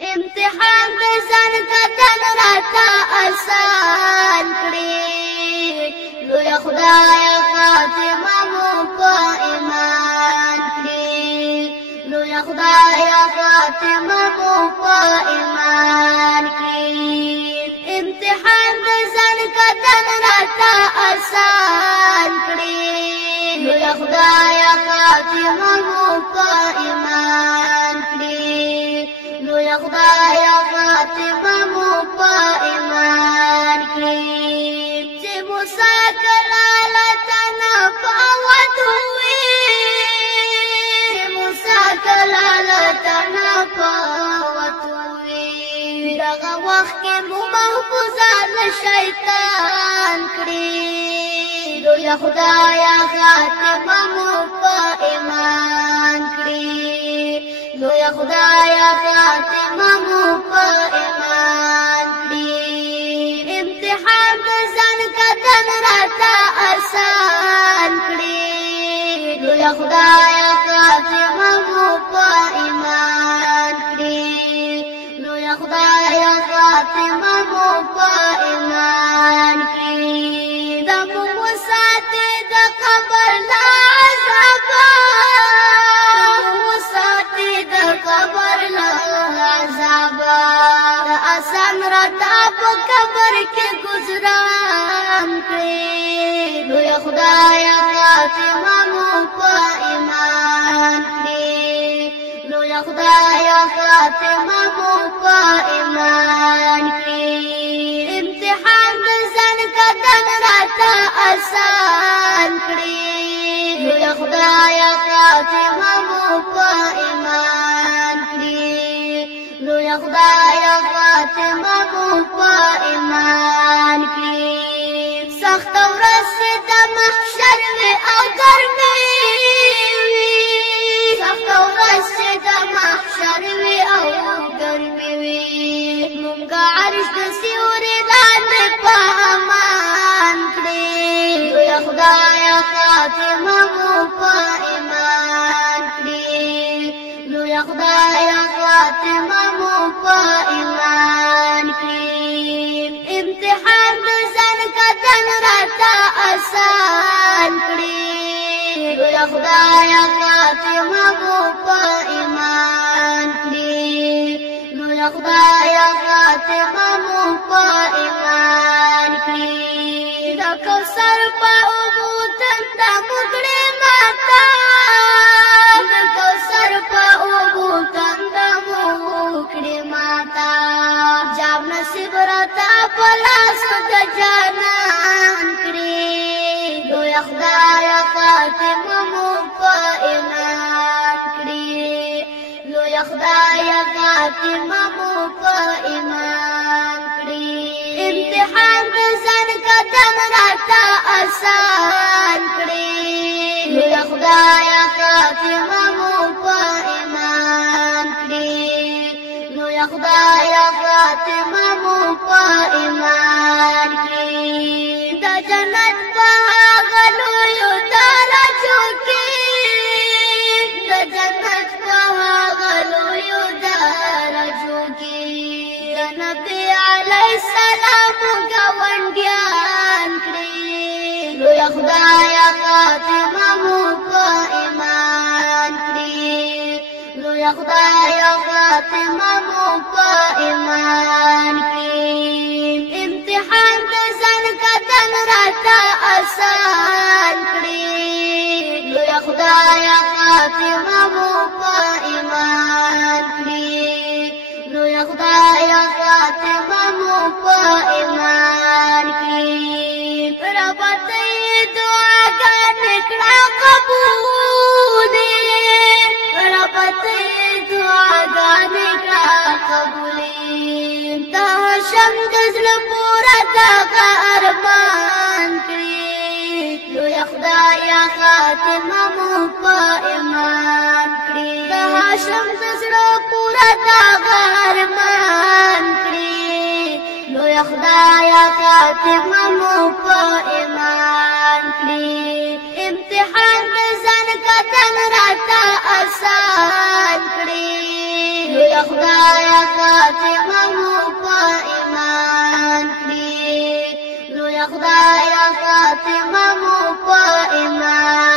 امتحان د ځان کتل راته آسان کړي لوی خدای خاتمه مو په ایمان کړي لوی خدای خاتمه مو په ایمان کړي امتحان د ځان کتل راته آسان کړي لوی خدای خاتمه مو په ایمان کړي لوی خدای خاتمه مو په ایمان کړي چې موسی کلاله تنه پاوت وي چې موسی کلاله تنه پاوت وي دغه وخت کې مو محفوظه له شیطان کړي لوی خدای خاتمه مو په ایمان کړي لوی خدای خاتمه مو په ایمان کړي امتحان د ځان کتل راته آسان کړي لوی خدای خاتمه مو په ایمان کړي لوی خدای خاتمه مو په ایمان کړي د مو ساتي د قبر لا قبر لا عذاب آسان راته په قبر کې گزاران کړي لوی خدای خاتمه مو په ایمان کړي لوی خدای خاتمه مو په ایمان کړي امتحان د ځان کتل راته آسان کړي لوی خدای خاتمه مو په ایمان لوی خدای خاتمه مو په ایمان کړي سخت ورځ د محشر وي او ګرمي وي سخت ورځ د محشر وي او ګرمي وي موږ عرش د سیوري لاندې په امان کړي لوی خدای خاتمه مو په ایمان کړي لوی خدای خاتمه مو په ایمان کړي امتحان د ځان کتل راته آسان کړي لوی خدای خاتمه مو په ایمان کړي لوی خدای خاتمه مو په ایمان کړي د کوثر په اوبو تنده مو کړې ماته د کوثر په اوبو تنده مو کړې ماته جام نصیب راته په لاس د جانان کړي لوی خدای خاتمه مو په ایمان کړي لوی خدای خاتمه مو په ایمان کړي امتحان د ځان کتل راته آسان کړي لوی خدای خاتمه مو په ایمان کړي لوی خدای خاتمه مو په ایمان کړي د جنت په هغه لویو درجو کې د جنت په هغه لویو درجو کې د نبي علیه السلام ګاونډیان کړي لوی خدای خاتمه مو په ایمان کړي لوی خدای خاتمه مو په ایمان کړي امتحان د ځان کتل راته آسان کړي لوی خدای خاتمه مو په ایمان کړي لوی خدای خاتمه مو په ایمان کړي رب ته دعاګانې کړه قبول رب ته دعاګانې کړه قبول د هاشم د زړه پوره دغه ارمان کړي لوی خدای خاتمه مو په ایمان کړي د هاشم د زړه پوره دغه ارمان کړي لوی خدای خاتمه مو په ایمان کړي امتحان د ځان کتل راته آسان کړي لوی خدای یا فاطمه مو په ایمان